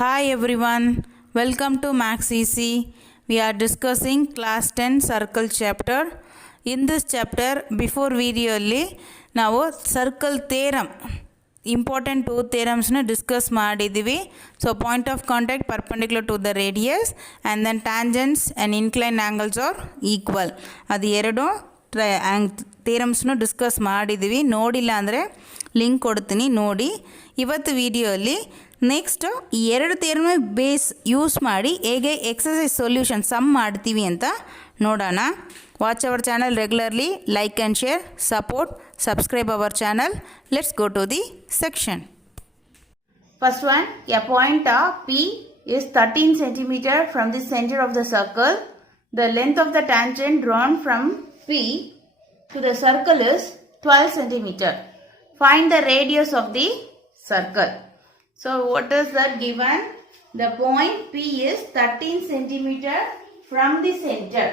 Hi everyone, welcome to Max Easy. We are discussing class 10 circle chapter. In this chapter, before video ಅಲ್ಲಿ ನಾವು circle theorem important two ಥಿಯರಮ್ಸ್ನ discuss ಮಾಡಿದ್ದೀವಿ. So point of contact perpendicular to the radius and then tangents and incline angles are equal. ಅದು ಎರಡು ಥಿಯರಮ್ಸ್ನು discuss ಮಾಡಿದ್ದೀವಿ. ನೋಡಿಲ್ಲ ಅಂದರೆ link ಕೊಡ್ತೀನಿ, ನೋಡಿ. ಇವತ್ತು ವಿಡಿಯೋಲಿ ನೆಕ್ಸ್ಟ್ ಈ ಎರಡು ಥಿಯರಮ್ ಬೇಸ್ ಯೂಸ್ ಮಾಡಿ ಹೇಗೆ ಎಕ್ಸಸೈಸ್ ಸೊಲ್ಯೂಷನ್ ಸಮ್ ಮಾಡ್ತೀವಿ ಅಂತ ನೋಡೋಣ. Watch our channel regularly, like and share, support, subscribe our channel. Let's go to the section. First one, a point of P is 13 cm from the center of the circle. The length of the tangent drawn from P to the circle is 12 cm. Find the radius of the circle. So what is that given? The point P is 13 cm from the center.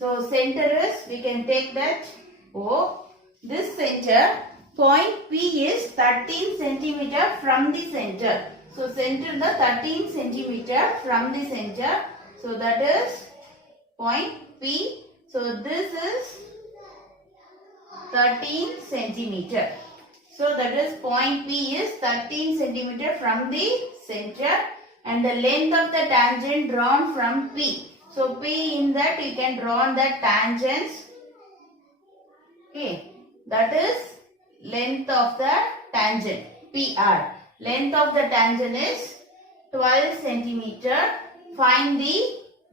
So center is, we can take that O. This center, point P is 13 centimeter from the center. So center the 13 centimeter from the center. So that is point P. So this is 13 centimeter. So that is point P is 13 centimeter from the center, and the length of the tangent drawn from P. So P, in that you can draw the tangents. Okay. That is length of the tangent, PR. Length of the tangent is 12 centimeter. Find the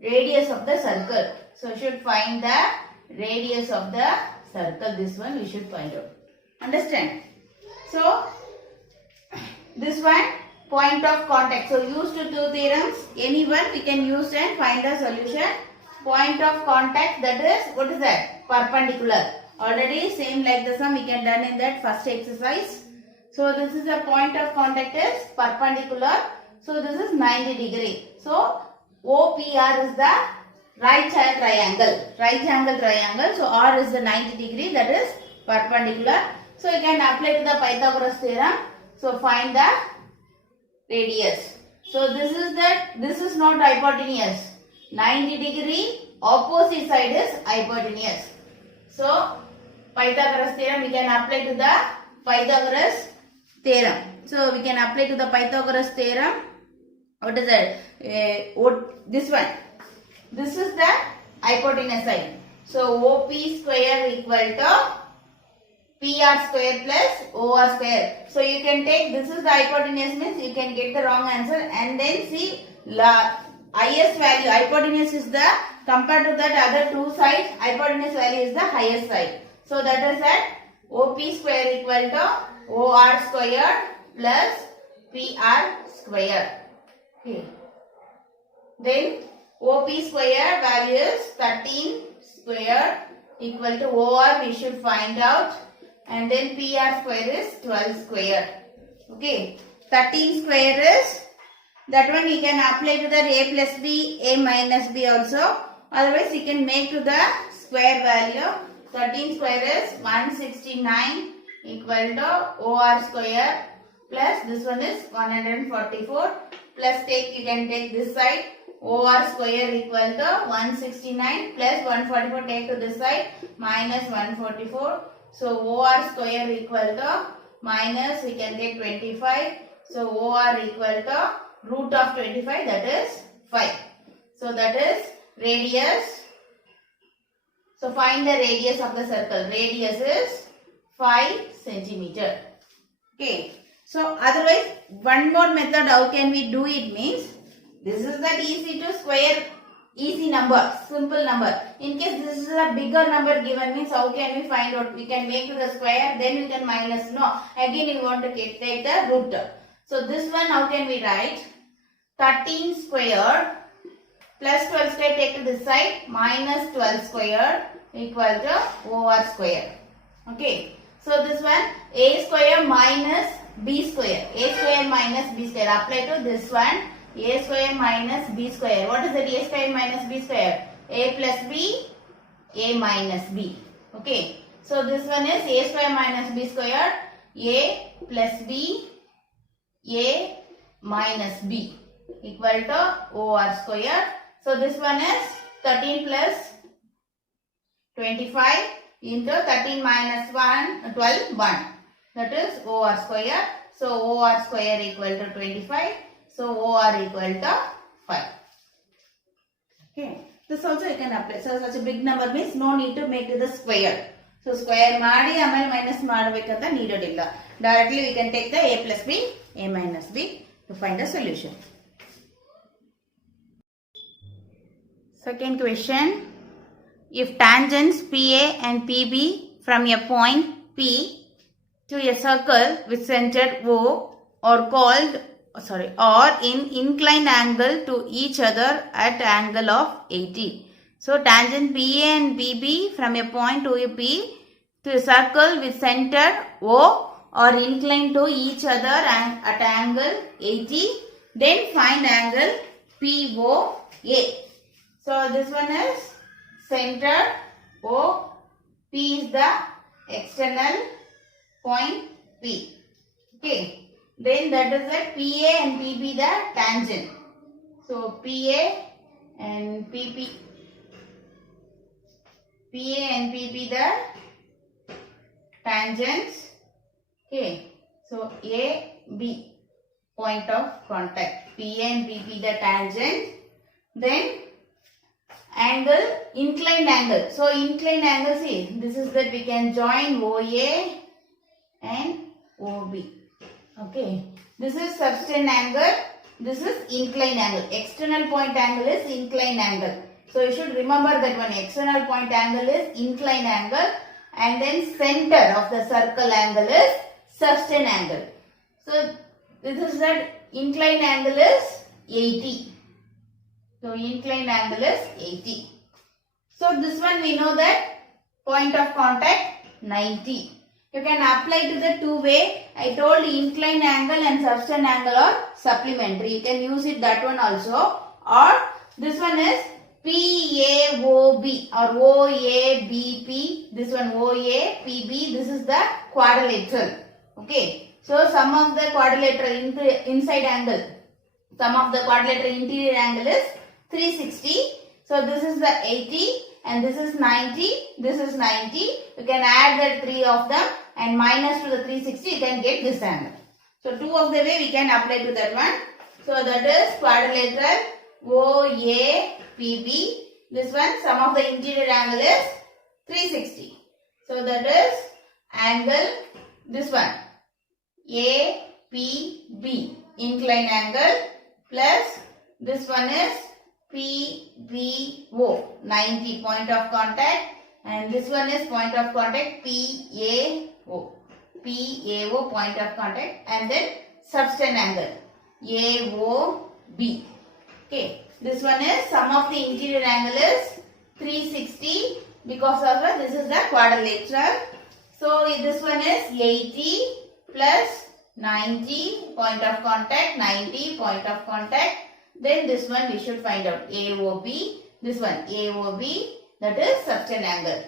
radius of the circle. So you should find the radius of the circle. This one we should find out. Understand? So this one, point of contact. So use to two theorems. Any one we can use and find the solution. Point of contact, that is, what is that? Perpendicular. Already same like the sum we can done in that first exercise. So this is the point of contact is perpendicular. So this is 90 degree. So OPR is the right angle triangle. Right angle triangle. So R is the 90 degree, that is perpendicular. So you can apply to the Pythagoras theorem. So find the radius. So this is not hypotenuse. 90 degree opposite side is hypotenuse. So Pythagoras theorem we can apply to the Pythagoras theorem. So we can apply to the Pythagoras theorem. What is that? This one. This is the hypotenuse side. So OP square equal to PR square plus OR square. So you can take, this is the hypotenuse, means you can get the wrong answer, and then see highest value. Hypotenuse is the, compared to that other two sides, hypotenuse value is the highest side. So that is that OP square equal to OR square plus PR square. Okay. Then OP square value is 13 square equal to OR we should find out, and then PR square is 12 square. Okay. 13 square is, that one we can apply to that A plus B, A minus B also. Otherwise you can make to the square value. 13 square is 169 equal to OR square plus this one is 144 plus you can take this side. OR square equal to 169 plus 144, take to this side, minus 144. So OR square equal to minus, we can take 25. So OR equal to root of 25, that is 5. So that is radius. So find the radius of the circle. Radius is 5 centimeter. Okay. So otherwise, one more method how can we do it means, this is that easy to square, easy number, simple number. In case this is a bigger number given means, how can we find out? We can make to the square, then we can minus. No, again we want to take the root. So this one how can we write? 13 square plus 12 square, take to this side, minus 12 square equal to OR square. Okay. So this one, A square minus B square. A square minus B square. Apply to this one. A square minus B square. What is that? A square minus B square? A plus B, A minus B. Okay. So this one is A square minus B square. A plus B, A minus B equal to OR square. So this one is 13 plus 25 into 13 minus 1, 12, 1. That is OR square. So OR square equal to 25. So OR equal to 5. Okay. This also you can apply. So such a big number means no need to make it the square. So square ಮಾಡಿ ಆಮೇಲೆ minus ಮಾಡಬೇಕಂತ needed ಇಲ್ಲ. Directly we can take the a plus b, a minus b to find the solution. Second question. If tangents PA and PB from a point P to a circle with center O are in inclined angle to each other at angle of 80. So tangent PA and PB from a point P to a circle with center O are inclined to each other at angle 80. Then find angle POA. So this one is center O, P is the external point P. Okay. Then that is the PA and PB the tangent. So PA and PB the tangents. Okay. So AB point of contact. PA and PB the tangent. Then angle, inclined angle. So inclined angle, see, this is that we can join OA and OB. Okay. This is subtend angle. This is inclined angle. External point angle is inclined angle. So you should remember that one. External point angle is inclined angle, and then center of the circle angle is subtend angle. So this is that inclined angle is 80. So inclined angle is 80. So this one we know that point of contact 90. You can apply to the two way. I told inclined angle and subtend angle are supplementary. You can use it that one also. Or this one is PAOB or OABP. This one OAPB. This is the quadrilateral. Okay. So sum of the quadrilateral inside angle. Sum of the quadrilateral interior angle is 360. So this is the 80 and this is 90. This is 90. You can add the three of them and minus to the 360. You can get this angle. So two of the way we can apply to that one. So that is quadrilateral OAPB. This one sum of the interior angle is 360. So that is angle this one APB inclined angle plus this one is PBO 90 point of contact and this one is point of contact PAO point of contact and then subtend angle AOB. Okay, this one is sum of the interior angle is 360 because of this is the quadrilateral. So this one is 80 plus 90 point of contact 90 point of contact. Then this one we should find out AOB. This one AOB, that is subtend angle.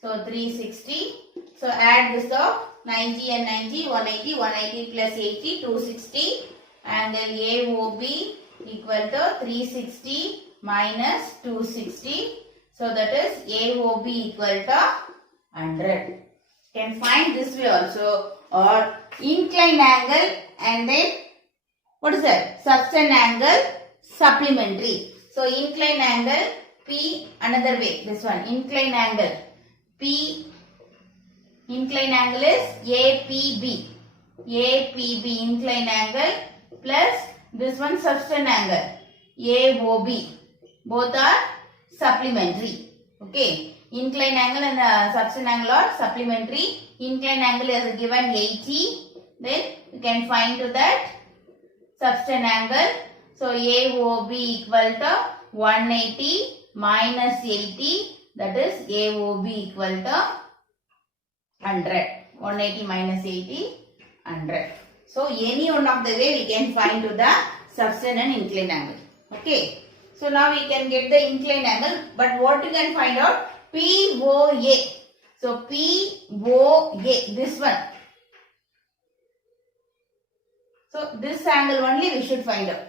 So 360. So add this of 90 and 90, 180, 180 plus 80, 260. Angle AOB equal to 360 minus 260. So that is AOB equal to 100. Can find this way also, or inclined angle and then what is that? Subtend angle supplementary. So inclined angle P another way. This one inclined angle P. Inclined angle is APB. APB inclined angle plus this one subtend angle AOB. Both are supplementary. Okay. Inclined angle and subtend angle are supplementary. Inclined angle is given 80. Then you can find to that subtend angle. So AOB equal to 180 minus 80. That is AOB equal to 100. 180 minus 80, 100. So any one of the way we can find to the subtend and inclined angle. Okay. So now we can get the inclined angle. But what you can find out? POA. So POA. This one. So this angle only we should find out.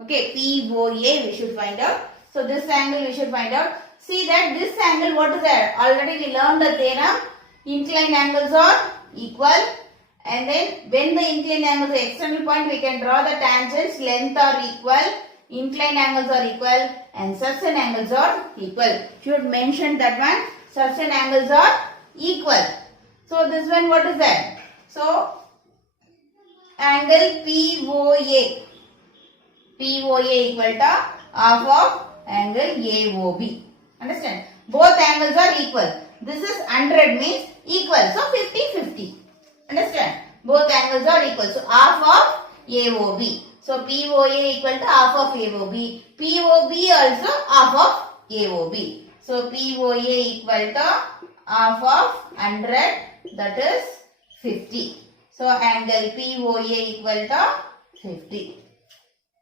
Okay, POA we should find out. So this angle we should find out. See that this angle, what is that? Already we learned the theorem. Inclined angles are equal. And then when the inclined angles are external point, we can draw the tangents. Length are equal. Inclined angles are equal. And subtend angles are equal. Should mention that one. Subtend angles are equal. So this one, what is that? So angle POA. POA equal to half of angle AOB. Understand? Both angles are equal. This is 100 means equal. So 50-50. Understand? Both angles are equal. So half of AOB. So POA equal to half of AOB. POB also half of AOB. So POA equal to half of 100, that is 50. So angle POA equal to 50.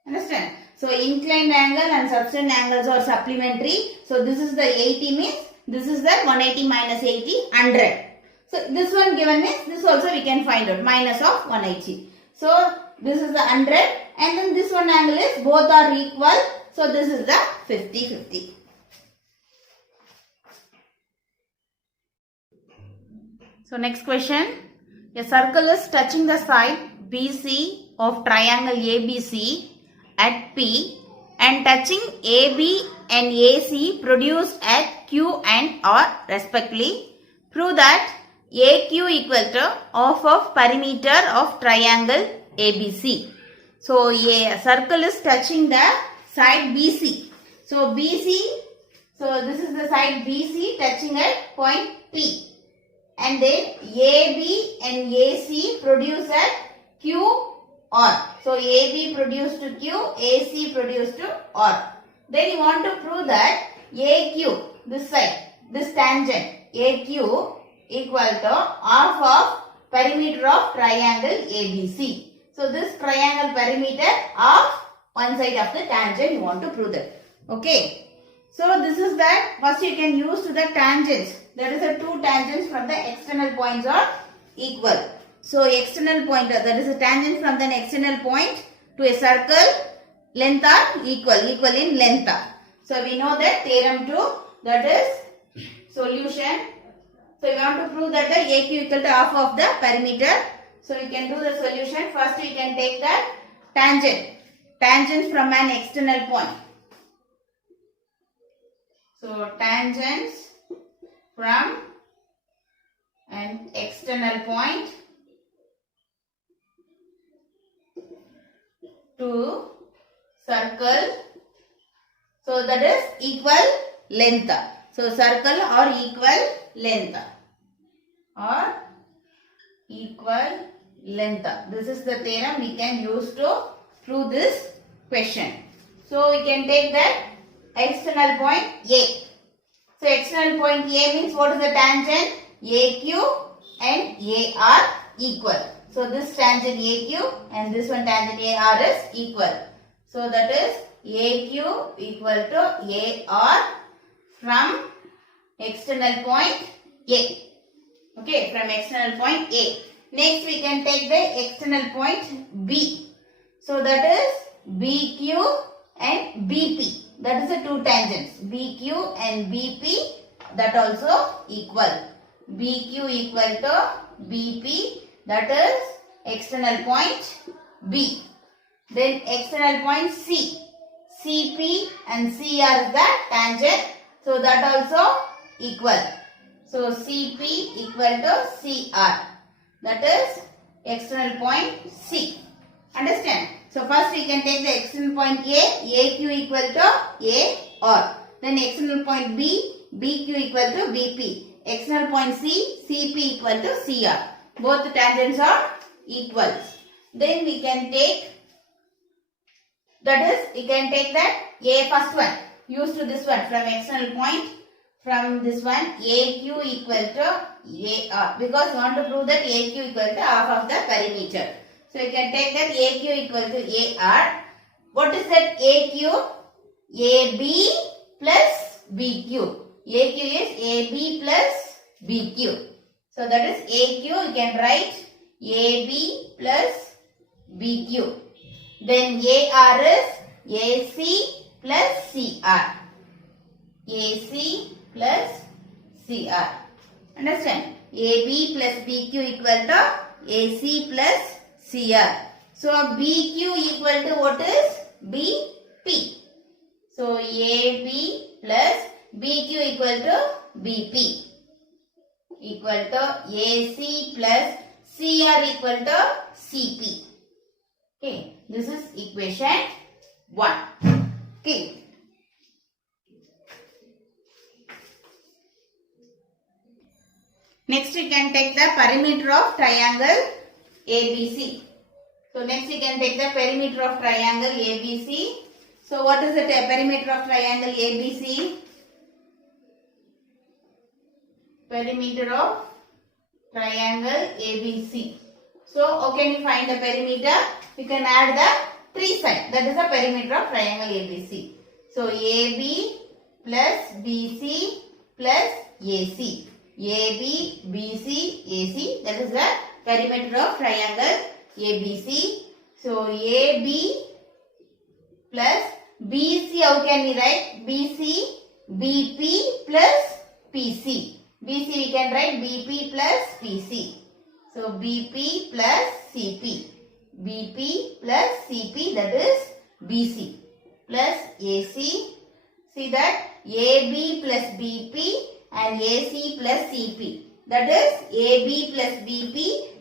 Understand? So inclined angle and subtend angles are supplementary. So this is the 80 means this is the 180 minus 80, 100. So this one given means this also we can find out, minus of 180. So this is the 100 and then this one angle is both are equal. So this is the 50-50. So next question. A circle is touching the side BC of triangle ABC at P and touching AB and AC produced at Q and R respectively. Prove that AQ equal to half of perimeter of triangle ABC. So a circle is touching the side BC. So BC, so this is the side BC touching at point P. And then AB and AC produce at Q, R. So AB produced to Q, AC produced to R. Then you want to prove that AQ, this side, this tangent, AQ equal to half of perimeter of triangle ABC. So this triangle perimeter of one side of the tangent, you want to prove that. Okay. So this is that. First you can use to the tangents. That is the two tangents from the external points are equal. So external point, that is a tangent from the external point to a circle, length are equal in length. So we know that theorem 2, that is solution. So we want to prove that the AQ equal to half of the perimeter. So we can do the solution. First we can take the tangents from an external point. So tangents from an external point to circle. So that is equal length. So circle or equal length. Or equal length. This is the theorem we can use to prove this question. So we can take that external point A. So external point A means what is the tangent? AQ and AR equal. So this tangent AQ and this one tangent AR is equal. So that is AQ equal to AR from external point A. Okay, from external point A. Next we can take the external point B. So that is BQ and BP. That is the two tangents. BQ and BP, that also equal. BQ equal to BP, that is external point B. Then external point C. CP and CR is the tangent. So that also equal. So CP equal to CR. That is external point C. Understand? So first we can take the external point A, AQ equal to AR. Then external point B, BQ equal to BP. External point C, CP equal to CR. Both the tangents are equal. Then we can take, that is, we can take that A first one. Used to this one from external point. From this one, AQ equal to AR. Because we want to prove that AQ equal to half of the perimeter. So you can take that AQ equal to AR. What is that AQ? AB plus BQ. AQ is AB plus BQ. So that is AQ. You can write AB plus BQ. Then AR is AC plus CR. AC plus CR. Understand? AB plus BQ equal to AC plus CR. So BQ equal to what is? BP. So AB plus BQ equal to BP equal to AC plus CR equal to CP. Okay, this is equation 1. Okay. Next we can take the perimeter of triangle ABC. So next we can take the perimeter of triangle ABC. So what is the perimeter of triangle ABC? Perimeter of triangle ABC. So how can you find the perimeter? You can add the 3 sides. That is the perimeter of triangle ABC. So AB plus BC plus AC. AB, BC, AC. That is the perimeter of triangle ABC. So AB plus BC, how can we write? BC, BP plus PC. BC we can write BP plus PC. So BP plus CP. BP plus CP, that is BC plus AC. See that AB plus BP and AC plus CP. That is AB plus BP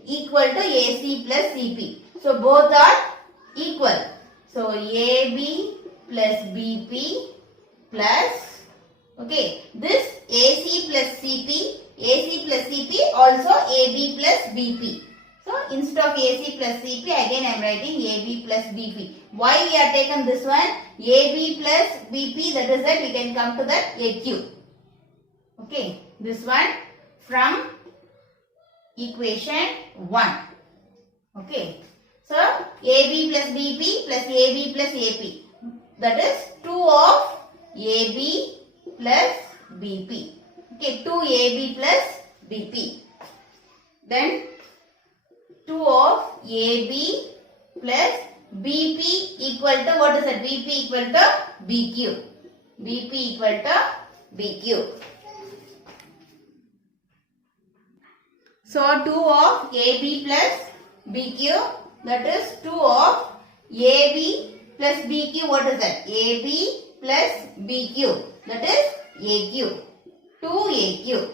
equal to AC plus CP. So both are equal. So AB plus BP plus, okay, this AC plus CP also AB plus BP. So instead of AC plus CP, again I am writing AB plus BP. Why we have taken this one? AB plus BP, that is that we can come to that AQ. Okay, this one from equation 1. Okay, so AB plus BP plus AB plus AP. That is 2 of AB plus BP. Okay, 2AB plus BP. Then 2 of AB plus BP equal to, what is that? BP equal to BQ. BP equal to BQ. So 2 of AB plus BQ, that is 2 of AB plus BQ. What is that? AB plus BQ, that is AQ. 2AQ.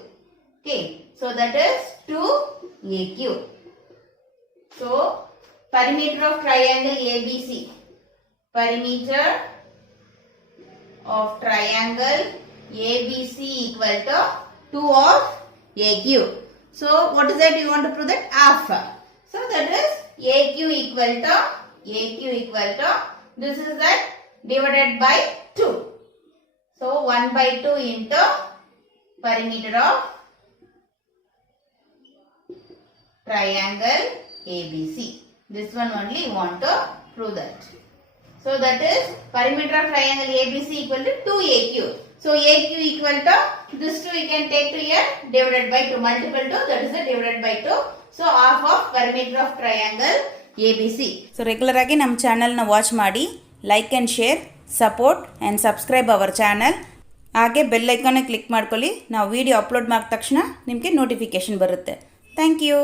Okay, so that is 2AQ. So perimeter of triangle ABC. Perimeter of triangle ABC equal to 2 of AQ. So what is that? You want to prove that? Half. So that is AQ equal to, this is that divided by 2. So 1 by 2 into perimeter of triangle ABC. This one only you want to prove that. So that is perimeter of triangle ABC equal to 2AQ. So AQ equal to, this 2 we can take to here, divided by 2, multiple 2, that is the divided by 2. So half of perimeter of triangle ABC. So regular agi nam channel na watch ಮಾಡಿ, like and share, support and subscribe our channel. ಹಾಗೆ bell icon click ಮಾಡ್ಕೊಳ್ಳಿ. ನಾವು video upload ಮಾಡಿದ ತಕ್ಷಣ ನಿಮಗೆ notification ಬರುತ್ತೆ. Thank you.